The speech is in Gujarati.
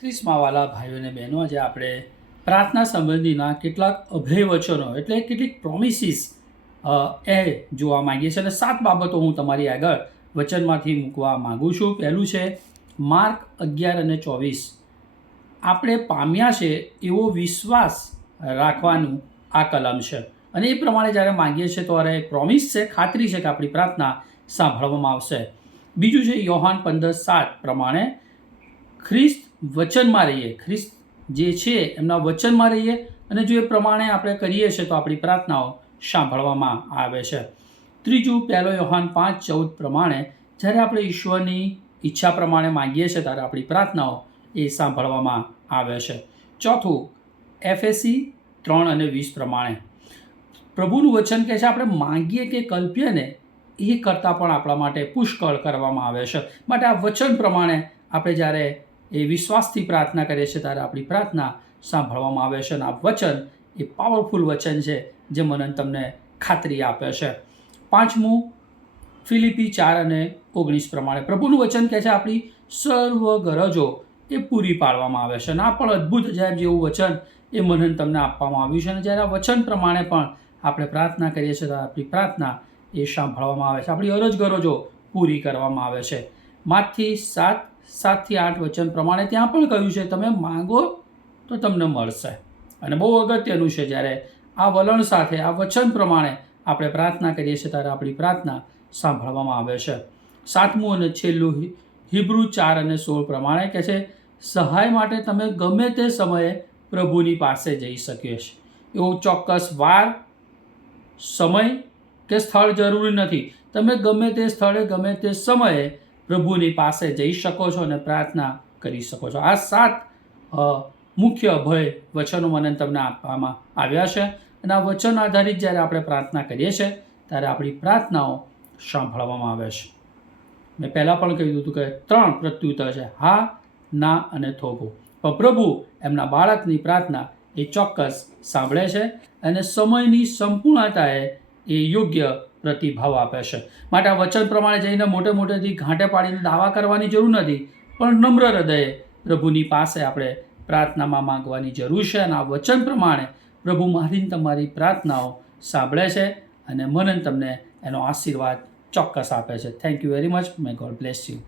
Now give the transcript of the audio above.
ખ્રિસ્માવાલા ભાઈઓ અને બહેનો, આજે આપણે પ્રાર્થના સંબંધીના કેટલાક અભય વચનો એટલે કેટલીક પ્રોમિસીસ એ જોવા માંગીએ છીએ. અને સાત બાબતો હું તમારી આગળ વચનમાંથી મૂકવા માગું છું. પહેલું છે, માર્ક અગિયાર અને ચોવીસ. આપણે પામ્યા છે એવો વિશ્વાસ રાખવાનું આ કલમ છે. અને એ પ્રમાણે જ્યારે માંગીએ છીએ ત્યારે પ્રોમિસ છે, ખાતરી છે કે આપણી પ્રાર્થના સાંભળવામાં આવશે. બીજું છે, યોહાન પંદર સાત પ્રમાણે, ખ્રિસ્ત વચનમાં રહીએ. ખ્રિસ્ત જે છે, એમના વચનમાં રહીએ અને જો એ પ્રમાણે આપણે કરીએ છીએ તો આપણી પ્રાર્થનાઓ સાંભળવામાં આવે છે. ત્રીજું, પહેલો યોહાન પાંચ ચૌદ પ્રમાણે જ્યારે આપણે ઈશ્વરની ઈચ્છા પ્રમાણે માંગીએ છીએ ત્યારે આપણી પ્રાર્થનાઓ એ સાંભળવામાં આવે છે. ચોથું એફએસી ત્રણ અને વીસ પ્રમાણે. પ્રભુનું વચન કહે છે, આપણે માંગીએ કે કલ્પીએ ને એ કરતાં પણ આપણા માટે પુષ્કળ કરવામાં આવે છે. માટે આ વચન પ્રમાણે આપણે જ્યારે એ વિશ્વાસથી પ્રાર્થના કરીએ છીએ ત્યારે આપણી પ્રાર્થના સાંભળવામાં આવે છે અને આ વચન એ પાવરફુલ વચન છે, જે મને તમને ખાતરી આપે છે. પાંચમું, ફિલિપી ચાર અને ઓગણીસ પ્રમાણે પ્રભુનું વચન કહે છે, આપણી સર્વ ગરજો એ પૂરી પાડવામાં આવે છે. અને આ પણ અદ્ભુત અજાયબ જેવું વચન એ મને તમને આપવામાં આવ્યું છે અને જ્યારે આ વચન પ્રમાણે પણ આપણે પ્રાર્થના કરીએ છીએ, ત્યારે આપણી પ્રાર્થના એ સાંભળવામાં આવે છે. આપણી અરજ ગરજો પૂરી કરવામાં આવે છે. માથી સાત સાતથી આઠ વચન પ્રમાણે ત્યાં પણ કહ્યું છે, તમે માંગો તો તમને મળશે. અને બહુ અગત્યનું છે, જ્યારે આ વલણ સાથે, આ વચન પ્રમાણે આપણે પ્રાર્થના કરીએ છીએ, ત્યારે આપણી પ્રાર્થના સાંભળવામાં આવે છે. સાતમું અને છેલ્લું હિબ્રુ ચાર અને સોળ પ્રમાણે કહે છે, સહાય માટે તમે ગમે તે સમયે પ્રભુની પાસે જઈ શકીએ છીએ. એવો ચોક્કસ વાર, સમય કે સ્થળ જરૂરી નથી. તમે ગમે તે સ્થળે, ગમે તે સમયે પ્રભુની પાસે જઈ શકો છો અને પ્રાર્થના કરી શકો છો. આ સાત મુખ્ય ભય વચનો મને તમને આપવામાં આવ્યા છે અને આ વચન આધારિત જ્યારે આપણે પ્રાર્થના કરીએ છીએ, ત્યારે આપણી પ્રાર્થનાઓ સાંભળવામાં આવે છે. મેં પહેલાં પણ કહ્યું હતું કે ત્રણ પ્રત્યુત્તર છે, હા, ના અને થોભો. પણ પ્રભુ એમના બાળકની પ્રાર્થના એ ચોક્કસ સાંભળે છે અને સમયની સંપૂર્ણતાએ એ યોગ્ય પ્રતિભાવ આપે છે. માટે આ વચન પ્રમાણે જઈને મોટે મોટેથી ઘાંટે પાડીને દાવા કરવાની જરૂર નથી, પણ નમ્ર હૃદયે પ્રભુની પાસે આપણે પ્રાર્થનામાં માંગવાની જરૂર છે અને આ વચન પ્રમાણે પ્રભુ મારી તમારી પ્રાર્થનાઓ સાંભળે છે અને મને તમને એનો આશીર્વાદ ચોક્કસ આપે છે. Thank you very much may God bless you